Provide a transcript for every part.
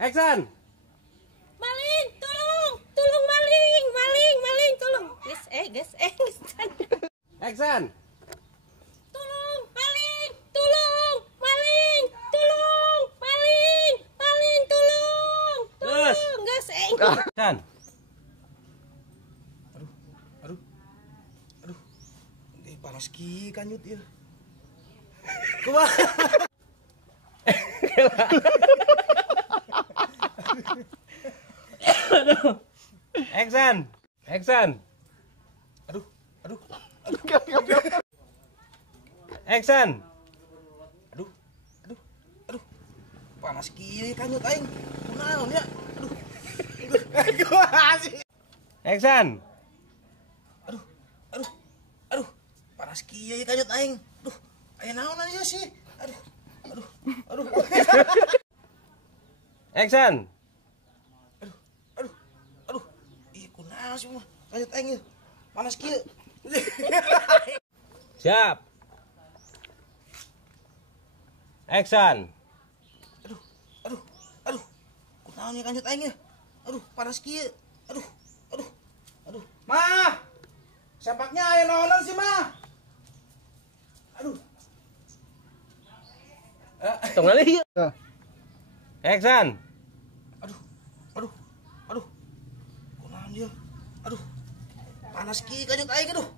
Action. Maling, tolong, tolong maling, maling, tolong. Guys. Action. Tolong, maling, tolong, maling, tolong, maling, tolong, Terus. tolong, guys. Action. Aduh. Ini panas ki kanyut ya. Kumaha? Action. Action. Aduh. Action. Aduh. Panas ki kanyut aing. Kunaon ya? Kumaha sih? Action. Aduh. Panas ki kanyut aing. Duh, aya naon aja sih? Aduh. Action. Aduh. Ih, kunaon sih mah? Kanyut aing ya. Panas ki. Siap. Action. Aduh. Kunaon ya kanyut aing ya? Aduh, panas ki. Aduh. Mah. Sepaknya aya naonan sih, Mah? Aduh. Tong ngalih. Action. Aduh. Kunaon dia? Aduh. Panas ki kanyut aing aduh.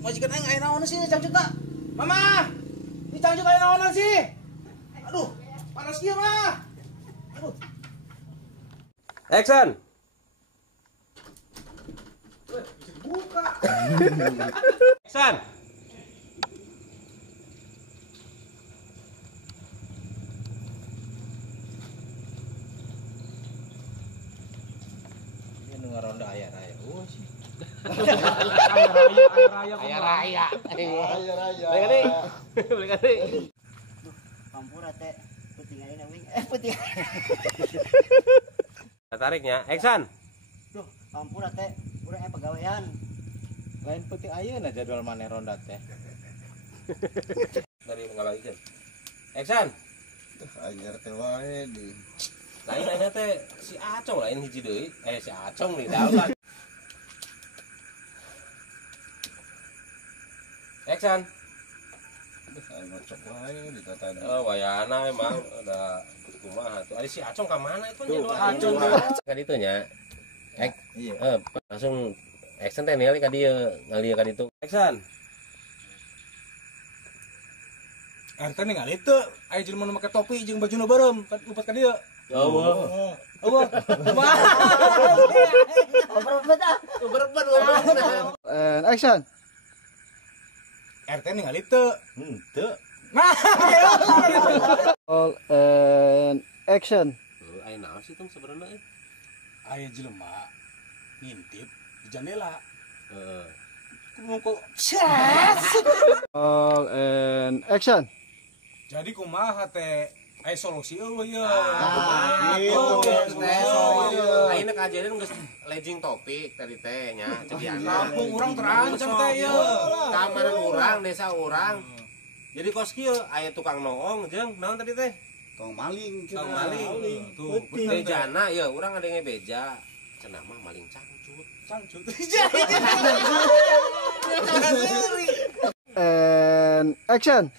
Majikan aing aya naonan sih cangcut tak? Mama. Ini cangcut aya naonan sih? Aduh, panas ki, Mah. Aduh. Action. Buka. Action. Ini nu ngaronda aya raya. Oh sih. Ayah raya. Raya. Boleh kali. Pampura teh putingan ini puting. Tariknya. Action. Duh, pampura teh urang pegawaian. Lain penting ayeuna jadwal maneh ronda teh. Dari ngalaikeun. Action. Ajar teh wae di. Lain teh si Acong lain hiji deui. Si Acong nih dalam. Action. Aing ngocok wae di tatana. Oh, wayana emang ada kumaha tuh. Ari si Acong ka mana itu nya? Acong Kan itu nya. Iya. Langsung action teh ningali ka dieu, ngali ka ditu. Action. Ente ningali teu aya jelema nu make topi jeung bajuna beureum kan lupat ka dieu. Allah. Allah. And action. RT ningali teu? Henteu. All and action. Aya naon sih tong sebenarnya? Aya jelema ngintip di jendela. Heeh. Ngongkol. All and action. Jadi kumaha teh? Aya solusi eueuh ye. Gitu. Gitu. Ayeuna kajadian geus lejing topik tadi teh nya cediana. Kampung urang terancam teh ye. Keamanan urang, desa urang. Jadi kos kieu aya tukang noong jeung naon tadi teh? Tong maling. Tukang maling. Tuh, bejana ya urang ngadenge beja. Cenah mah maling cangcut. Cangcut. And action.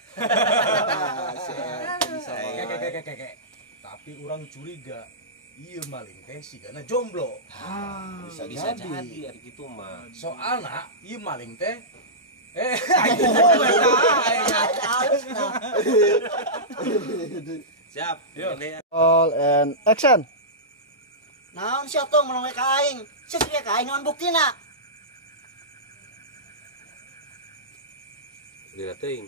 Kek. Tapi orang curiga ieu maling teh sigana jomblo. Bisa jadi ari kitu mah. Soalna ieu maling teh Siap. Ini All and action. Naon si Otong menolong ka aing? Sia sudah ka aing naon buktina? dina teuing.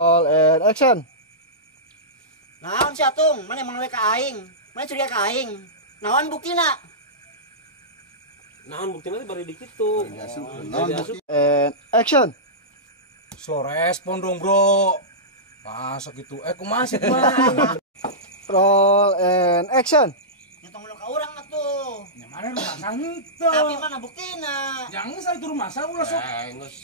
All and action. Naon si Otong mana menolong ka aing? Mana sudah ka aing? Naon buktina? Naon buktina teh bari di kitu. And action. slow respon dong, Bro. Masa gitu? Kumaha sih mah? Roll and action. Nyetong menolong ka urang atuh. Nya mana rumah henteu. Tapi mana buktina? Jangan saya turun masa ulah sok. Geus